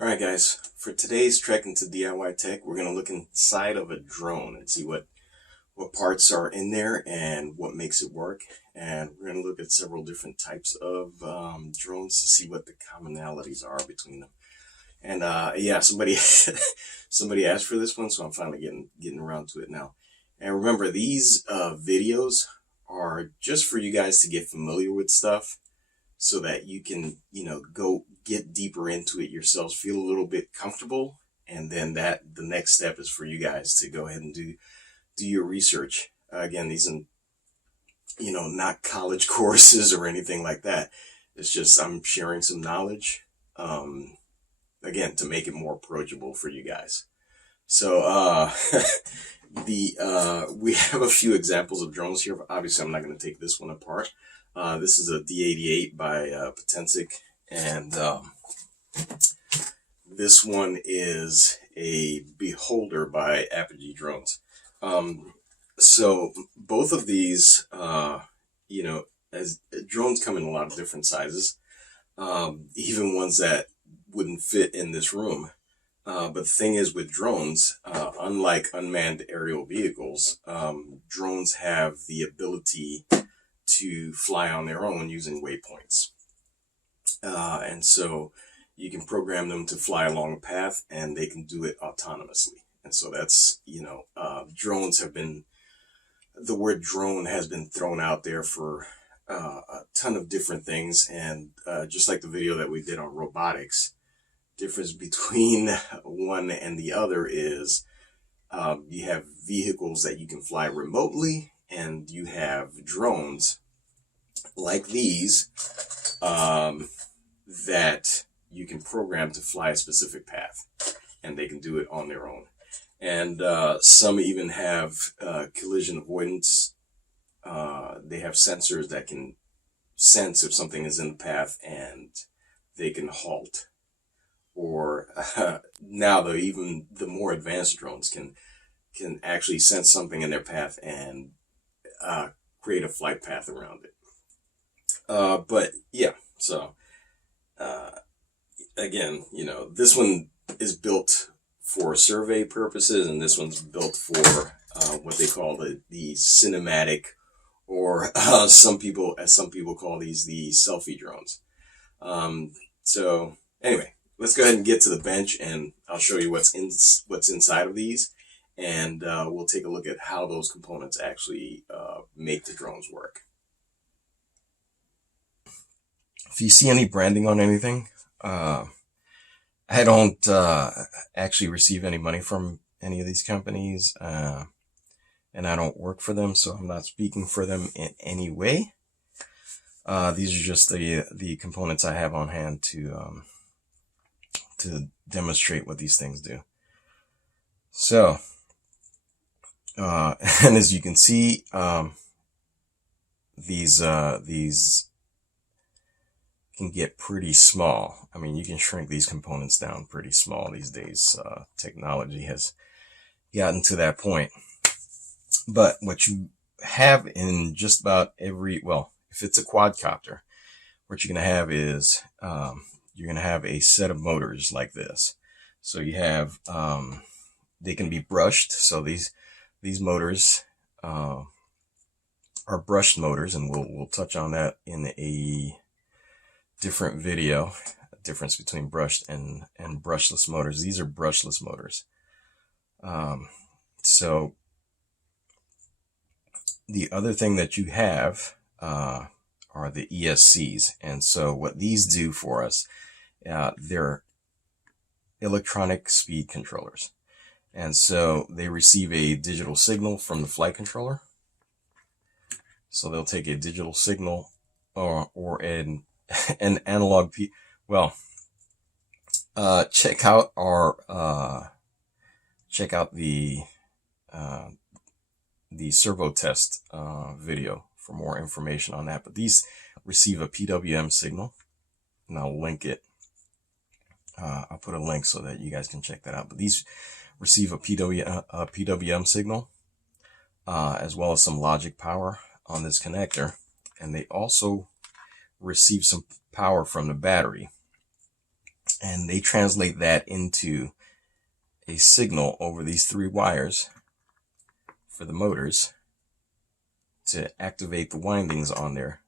Alright guys, for today's trek into DIY tech, we're going to look inside of a drone and see what parts are in there and what makes it work. And we're going to look at several different types of drones to see what the commonalities are between them. And yeah, somebody somebody asked for this one, so I'm finally getting around to it now. And remember, these videos are just for you guys to get familiar with stuff, so that you can, go get deeper into it yourselves, feel a little bit comfortable, and then the next step is for you guys to go ahead and do your research. Again, these are, not college courses or anything like that. It's just I'm sharing some knowledge, again, to make it more approachable for you guys. So we have a few examples of drones here. Obviously, I'm not going to take this one apart. This is a D88 by Potensic, and this one is a Beholder by Apogee drones. So both of these, as drones come in a lot of different sizes, even ones that wouldn't fit in this room. But the thing is, with drones, unlike unmanned aerial vehicles, drones have the ability to fly on their own using waypoints. And so you can program them to fly along a path, and they can do it autonomously. And so that's, drones have been, the word drone has been thrown out there for a ton of different things. And just like the video that we did on robotics, difference between one and the other is you have vehicles that you can fly remotely, and you have drones like these that you can program to fly a specific path, and they can do it on their own. And some even have collision avoidance. They have sensors that can sense if something is in the path, and they can halt. Or now even the more advanced drones can actually sense something in their path and create a flight path around it. But yeah, so again, this one is built for survey purposes, and this one's built for what they call the cinematic, or some people call these the selfie drones. So anyway, let's go ahead and get to the bench, and I'll show you what's inside of these, and we'll take a look at how those components actually make the drones work. If you see any branding on anything, I don't actually receive any money from any of these companies, and I don't work for them, so I'm not speaking for them in any way. These are just the components I have on hand to demonstrate what these things do. So, and as you can see, these can get pretty small. I mean, you can shrink these components down pretty small these days. Technology has gotten to that point. But what you have in just about every, well, if it's a quadcopter, what you're going to have is you're going to have a set of motors like this. So you have, they can be brushed. So these motors are brushed motors, and we'll touch on that in a different video, difference between brushed and brushless motors. These are brushless motors. So the other thing that you have are the ESCs. And so what these do for us, they're electronic speed controllers. And so they receive a digital signal from the flight controller. So they'll take a digital signal or an analog check out the servo test video for more information on that. But these receive a PWM signal, and I'll link it. I'll put a link so that you guys can check that out. But these receive a PWM signal, as well as some logic power on this connector, and they also receive some power from the battery. and they translate that into a signal over these 3 wires for the motors to activate the windings on there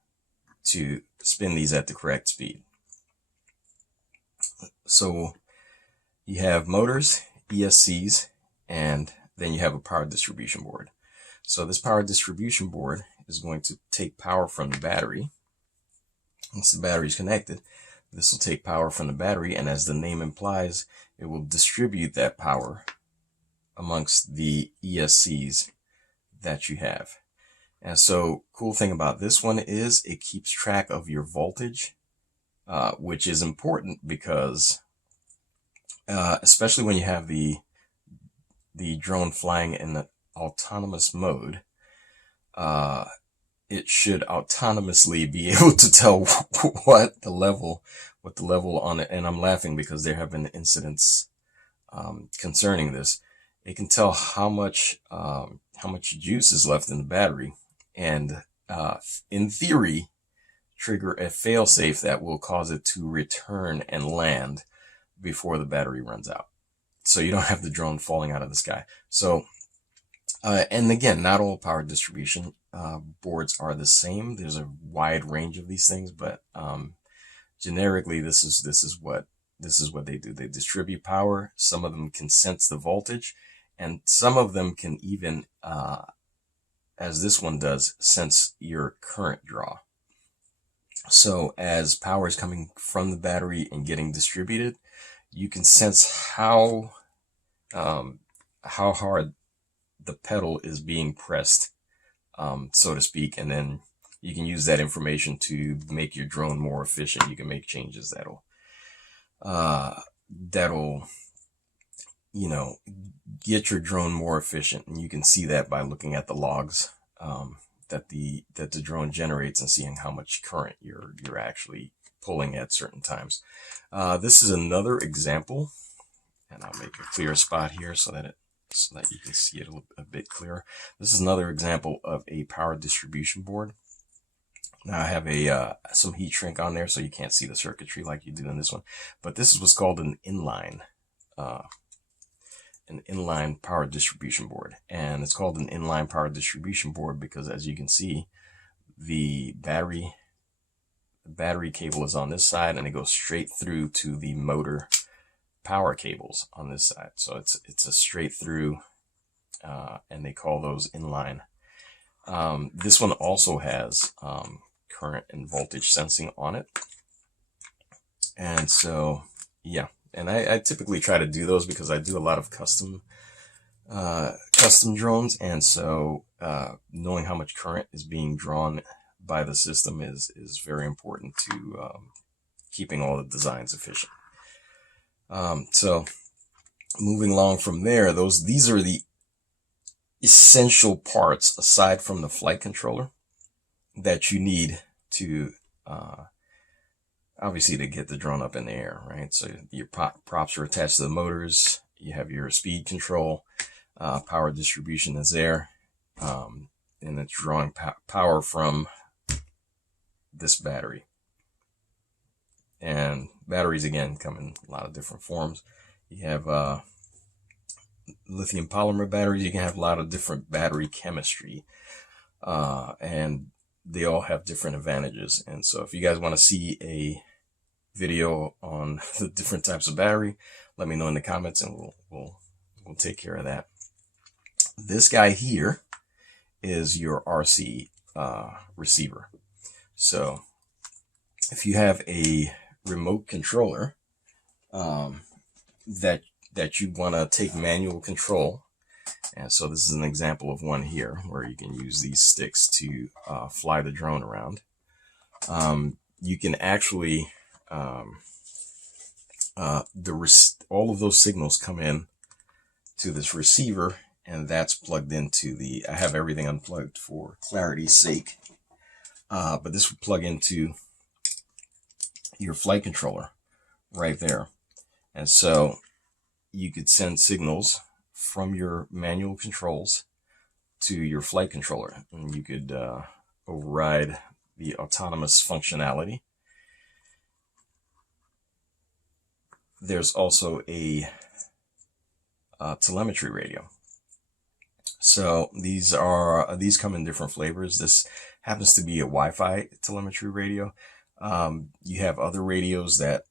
to spin these at the correct speed. So you have motors, ESCs, and then you have a power distribution board. So this power distribution board is going to take power from the battery. Once the battery is connected, this will take power from the battery, and as the name implies, it will distribute that power amongst the ESCs that you have. And so, cool thing about this one is it keeps track of your voltage, which is important because, especially when you have the drone flying in the autonomous mode, it should autonomously be able to tell what the level on it. And I'm laughing because there have been incidents concerning this. It can tell how much juice is left in the battery, and in theory, trigger a failsafe that will cause it to return and land before the battery runs out. So you don't have the drone falling out of the sky. So, and again, not all power distribution boards are the same. There's a wide range of these things, but generically, this is what they do. They distribute power. Some of them can sense the voltage, and some of them can even, as this one does, sense your current draw. So as power is coming from the battery and getting distributed, you can sense how hard the pedal is being pressed, so to speak, and then you can use that information to make your drone more efficient. You can make changes that'll get your drone more efficient, and you can see that by looking at the logs that the drone generates and seeing how much current you're actually pulling at certain times. This is another example, and I'll make a clear spot here so that you can see it a bit clearer. This is another example of a power distribution board. Now I have some heat shrink on there so you can't see the circuitry like you do in this one, but this is what's called an inline power distribution board, and it's called an inline power distribution board because, as you can see, the battery cable is on this side, and it goes straight through to the motor power cables on this side. So it's a straight through, and they call those inline. This one also has current and voltage sensing on it, and so yeah. And I typically try to do those because I do a lot of custom drones, and so knowing how much current is being drawn by the system is very important to keeping all the designs efficient. So moving along from there, these are the essential parts aside from the flight controller that you need to obviously to get the drone up in the air, right? So your props are attached to the motors. You have your speed control, power distribution is there, and it's drawing power from this battery. And batteries, again, come in a lot of different forms. You have lithium polymer batteries. You can have a lot of different battery chemistry, and they all have different advantages. And so if you guys want to see a video on the different types of battery, let me know in the comments, and we'll take care of that. This guy here is your RC receiver. So if you have a remote controller that you want to take manual control, and so this is an example of one here where you can use these sticks to fly the drone around. You can actually all of those signals come in to this receiver, and that's plugged into I have everything unplugged for clarity's sake, but this will plug into your flight controller right there. And so you could send signals from your manual controls to your flight controller, and you could override the autonomous functionality. there's also a telemetry radio. So these come in different flavors. This happens to be a Wi-Fi telemetry radio. You have other radios that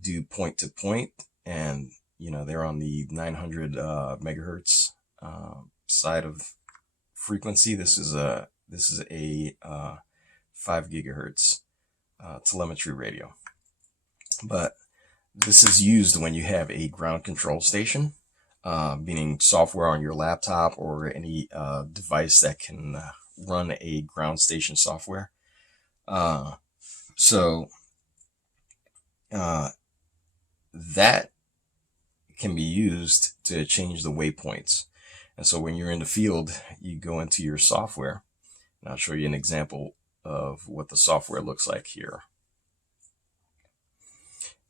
do point to point, and they're on the 900 megahertz side of frequency. This is a 5 gigahertz telemetry radio. But this is used when you have a ground control station, meaning software on your laptop or any device that can run a ground station software. So that can be used to change the waypoints. And so when you're in the field, you go into your software, and I'll show you an example of what the software looks like here.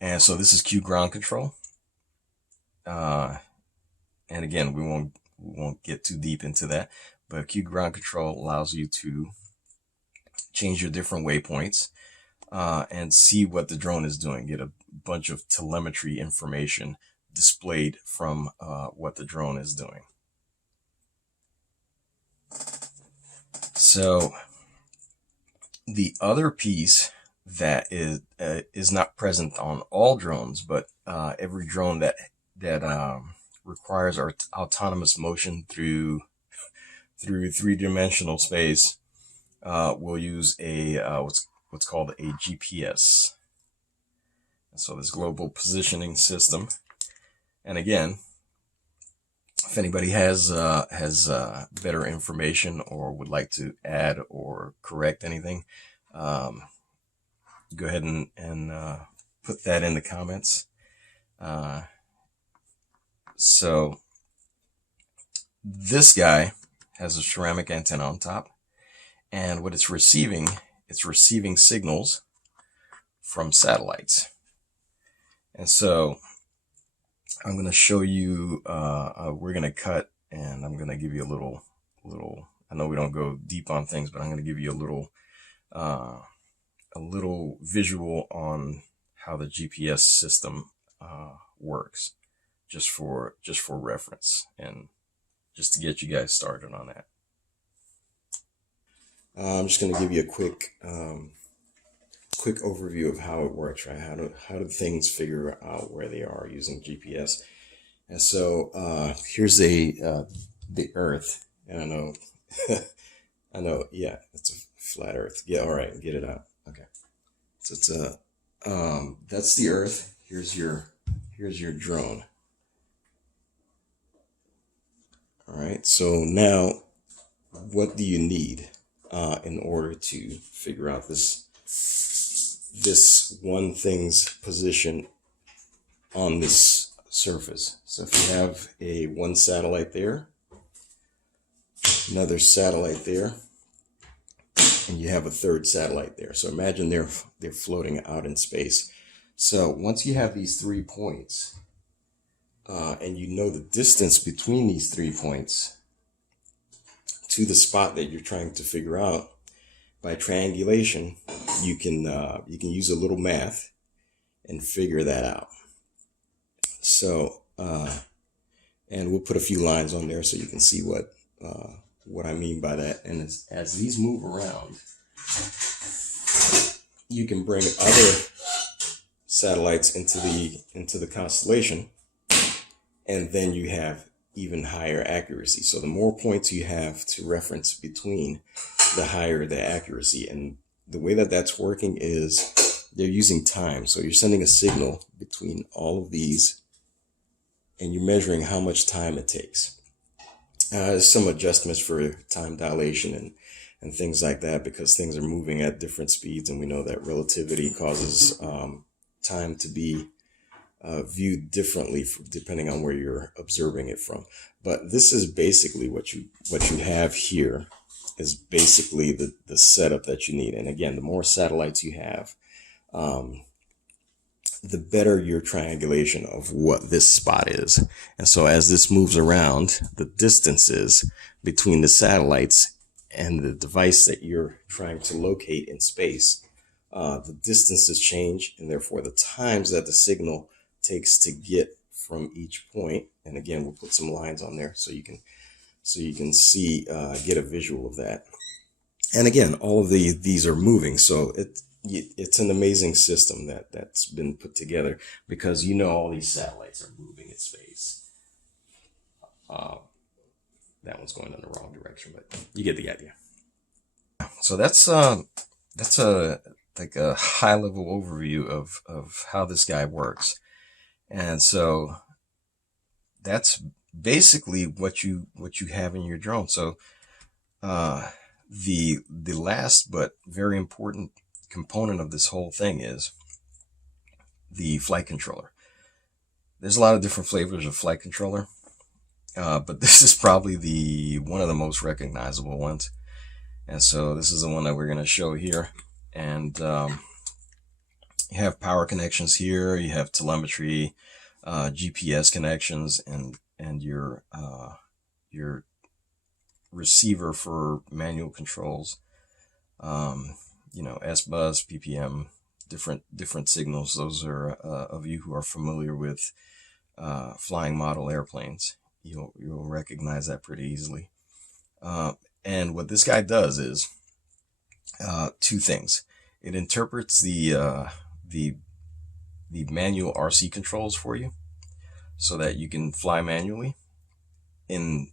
And so this is Q ground control. And again, we won't get too deep into that, but Q ground control allows you to change your different waypoints and see what the drone is doing, get a bunch of telemetry information displayed from what the drone is doing. So the other piece that is not present on all drones, but every drone that requires our autonomous motion through three-dimensional space will use a what's called a GPS. And so this global positioning system. And again, if anybody has better information or would like to add or correct anything, go ahead and put that in the comments. So this guy has a ceramic antenna on top, and what it's receiving signals from satellites. And so I'm going to show you, we're going to cut, and I'm going to give you a little, I know we don't go deep on things, but I'm going to give you a little visual on how the GPS system works, just for reference and just to get you guys started on that. I'm just going to give you a quick overview of how it works, right? How do things figure out where they are using GPS? And so here's the Earth, and I know, yeah, it's a flat Earth. Yeah, all right, get it out. Okay, so it's that's the Earth. Here's your drone. All right, so now what do you need in order to figure out this one thing's position on this surface? So if you have one satellite there, another satellite there, and you have a third satellite there. So imagine they're floating out in space. So once you have these 3 points, and you know the distance between these 3 points to the spot that you're trying to figure out, by triangulation, you can use a little math and figure that out. So, and we'll put a few lines on there so you can see what I mean by that. And as these move around, you can bring other satellites into the constellation, and then you have even higher accuracy. So the more points you have to reference between, the higher the accuracy. And the way that that's working is they're using time. So you're sending a signal between all of these, and you're measuring how much time it takes. There's some adjustments for time dilation and things like that, because things are moving at different speeds, and we know that relativity causes time to be viewed differently depending on where you're observing it from. But this is basically what you have here is basically the setup that you need. And again, the more satellites you have, the better your triangulation of what this spot is. And so as this moves around, the distances between the satellites and the device that you're trying to locate in space, the distances change, and therefore the times that the signal takes to get from each point. And again, we'll put some lines on there so you can see, get a visual of that. And again, all of these are moving, so it's an amazing system that's been put together, because all these satellites are moving in space. That one's going in the wrong direction, but you get the idea. So that's a high level overview of how this guy works. And so that's basically what you have in your drone. So the last but very important component of this whole thing is the flight controller. There's a lot of different flavors of flight controller, but this is probably one of the most recognizable ones. And so this is the one that we're going to show here. And you have power connections here, you have telemetry, GPS connections, and your receiver for manual controls. S-bus, PPM, different signals. Those are of you who are familiar with flying model airplanes. You'll recognize that pretty easily. And what this guy does is two things. It interprets the manual RC controls for you, so that you can fly manually. In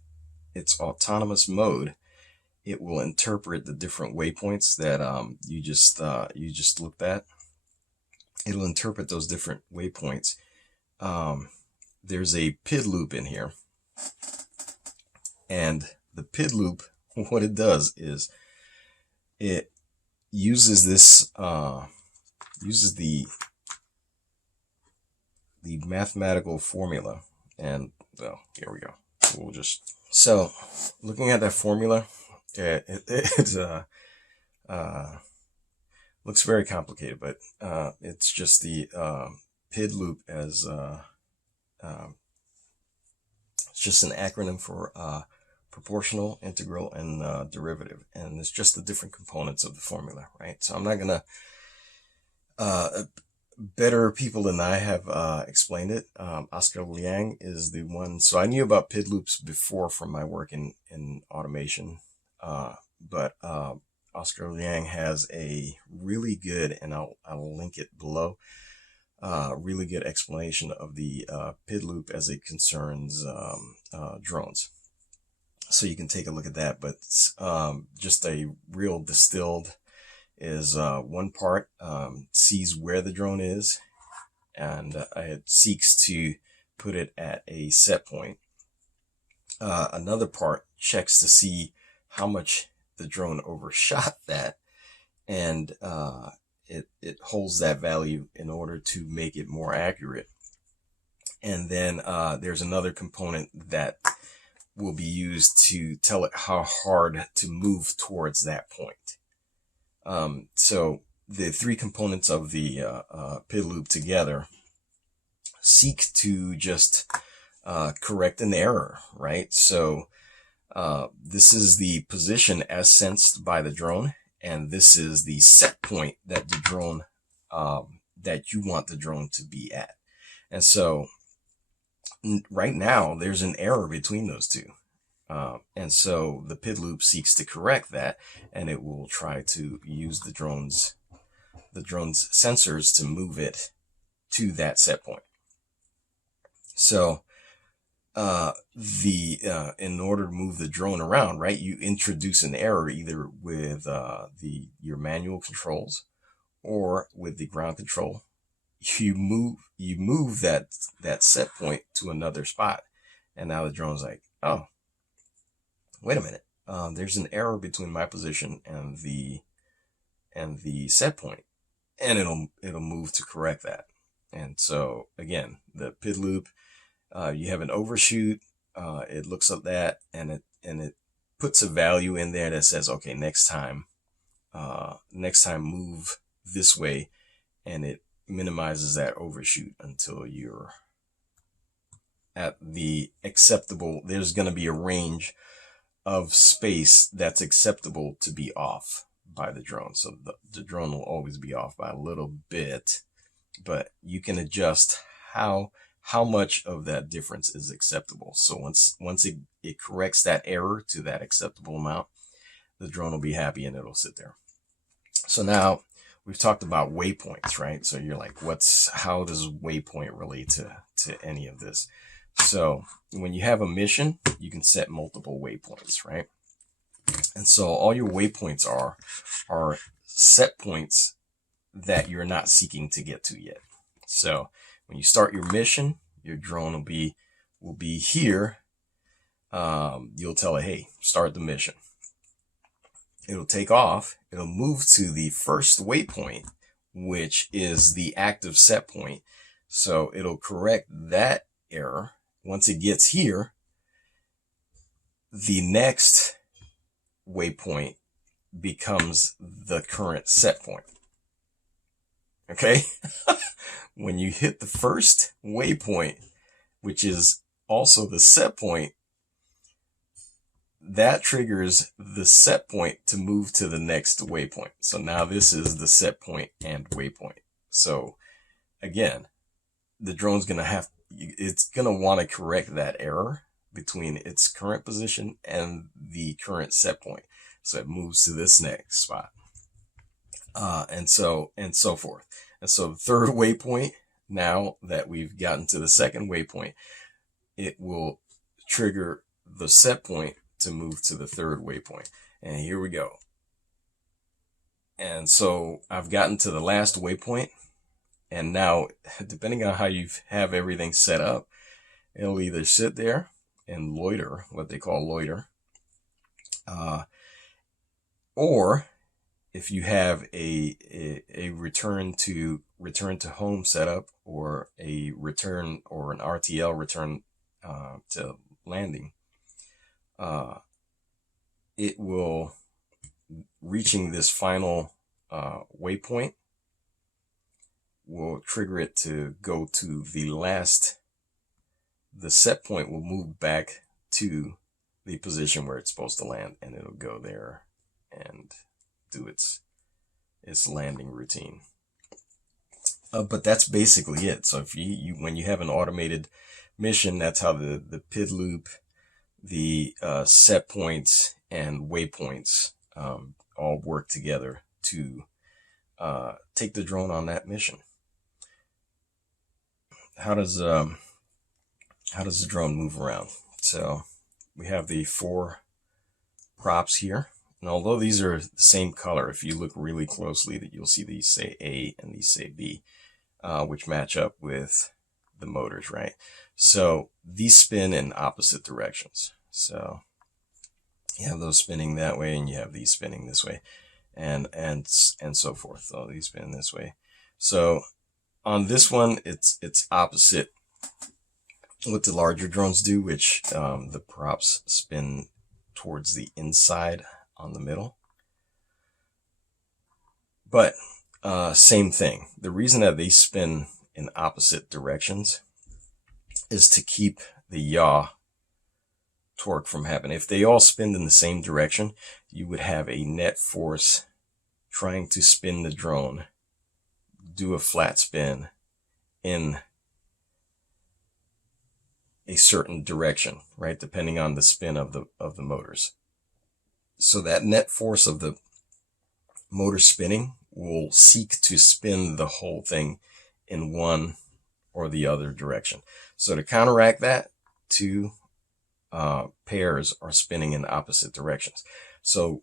its autonomous mode, it will interpret the different waypoints that you just looked at. It'll interpret those different waypoints. There's a PID loop in here, and the PID loop, what it does is it uses this uses the mathematical formula. And well, here we go. We'll just, so looking at that formula, it looks very complicated, but it's just the PID loop as it's just an acronym for proportional, integral, and derivative, and it's just the different components of the formula, right? So I'm not gonna better people than I have explained it. Oscar Liang is the one. So I knew about PID loops before from my work in automation, but Oscar Liang has a really good, and I'll link it below, really good explanation of the PID loop as it concerns drones. So you can take a look at that. But just a real distilled is one part sees where the drone is, and it seeks to put it at a set point. Another part checks to see how much the drone overshot that, and it holds that value in order to make it more accurate. And then there's another component that will be used to tell it how hard to move towards that point. So the three components of the PID loop together seek to just correct an error, right? So this is the position as sensed by the drone, and this is the set point that the drone that you want the drone to be at. And so right now there's an error between those two. And so the PID loop seeks to correct that, and it will try to use the drone's sensors to move it to that set point. So in order to move the drone around, right, you introduce an error either with your manual controls or with the ground control. You move that set point to another spot, and now the drone's like, oh, wait a minute, there's an error between my position and the set point, and it'll move to correct that. And so again, the PID loop, you have an overshoot, it looks at that, and it puts a value in there that says, okay, next time move this way, and it minimizes that overshoot until you're at the acceptable. There's going to be a range of space that's acceptable to be off by the drone. So the drone will always be off by a little bit, but you can adjust how much of that difference is acceptable. So once it corrects that error to that acceptable amount, the drone will be happy and it'll sit there. So now we've talked about waypoints, right? So you're like, how does waypoint relate to any of this? So when you have a mission, you can set multiple waypoints, right? And so all your waypoints are set points that you're not seeking to get to yet. So when you start your mission, your drone will be here. You'll tell it, hey, start the mission. It'll take off. It'll move to the first waypoint, which is the active set point. So it'll correct that error. Once it gets here, the next waypoint becomes the current set point. Okay? When you hit the first waypoint, which is also the set point, that triggers the set point to move to the next waypoint. So now this is the set point and waypoint. So again, the drone's it's gonna want to correct that error between its current position and the current set point. So it moves to this next spot. And so forth. And so the third waypoint, now that we've gotten to the second waypoint, it will trigger the set point to move to the third waypoint. And here we go. And so I've gotten to the last waypoint. And now, depending on how you have everything set up, it'll either sit there and loiter, what they call loiter, or if you have a return to home setup, or a return or an RTL return to landing, it will, reaching this final waypoint, will trigger it to go to the set point will move back to the position where it's supposed to land, and it'll go there and do its landing routine. But that's basically it. So if when you have an automated mission, that's how the PID loop, the set points and waypoints all work together to take the drone on that mission. How does the drone move around? So we have the 4 props here. And although these are the same color, if you look really closely, that you'll see these say A and these say B, which match up with the motors, right? So these spin in opposite directions. So you have those spinning that way, and you have these spinning this way, and so forth. So these spin this way. So on this one, it's opposite what the larger drones do, which the props spin towards the inside on the middle. But same thing. The reason that they spin in opposite directions is to keep the yaw torque from happening. If they all spin in the same direction, you would have a net force trying to spin the drone, do a flat spin in a certain direction, right? Depending on the spin of the motors. So that net force of the motor spinning will seek to spin the whole thing in one or the other direction. So to counteract that, 2 pairs are spinning in opposite directions. So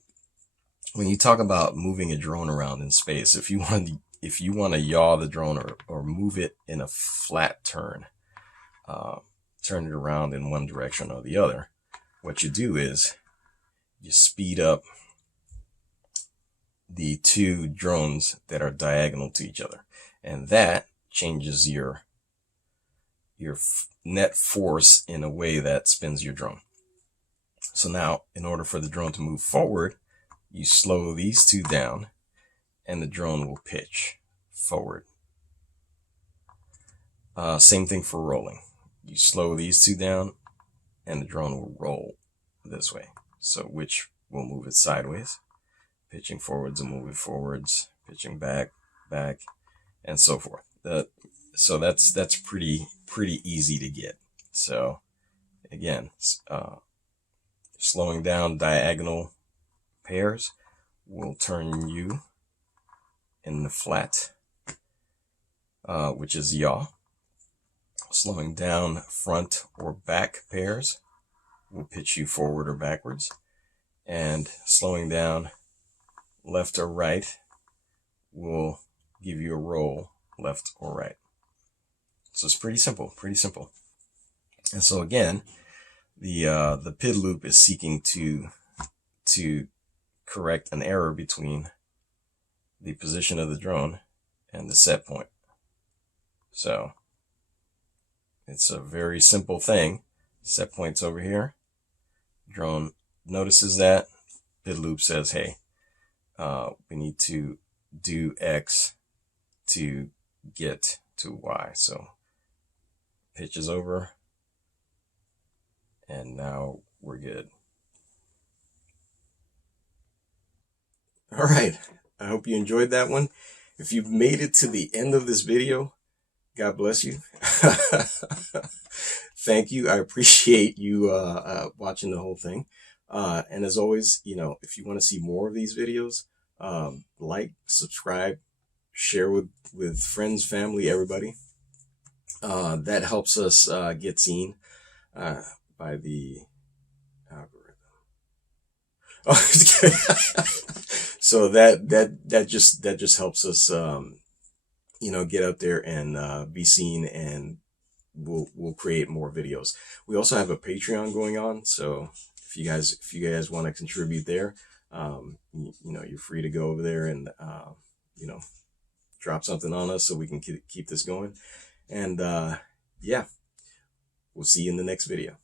when you talk about moving a drone around in space, if you want to yaw the drone or move it in a flat turn, turn it around in one direction or the other, what you do is you speed up the 2 drones that are diagonal to each other, and that changes your net force in a way that spins your drone. So now, in order for the drone to move forward, you slow these 2 down, and the drone will pitch forward. Same thing for rolling. You slow these 2 down, and the drone will roll this way. So which will move it sideways, pitching forwards and moving forwards, pitching back, and so forth. So that's pretty easy to get. So again, slowing down diagonal pairs will turn you in the flat, which is yaw. Slowing down front or back pairs will pitch you forward or backwards. And slowing down left or right will give you a roll left or right. So it's pretty simple, And so again, the PID loop is seeking to correct an error between the position of the drone and the set point. So it's a very simple thing. Set point's over here. Drone notices that. PID loop says, hey, we need to do X to get to Y. So pitches over, and now we're good. All right. I hope you enjoyed that one. If you've made it to the end of this video, God bless you. Thank you. I appreciate you watching the whole thing. And as always, if you want to see more of these videos, like, subscribe, share with friends, family, everybody. That helps us get seen by the algorithm. So that just helps us get out there and be seen, and we'll create more videos. We also have a Patreon going on, so if you guys want to contribute there, you're free to go over there and drop something on us so we can keep this going. And yeah, we'll see you in the next video.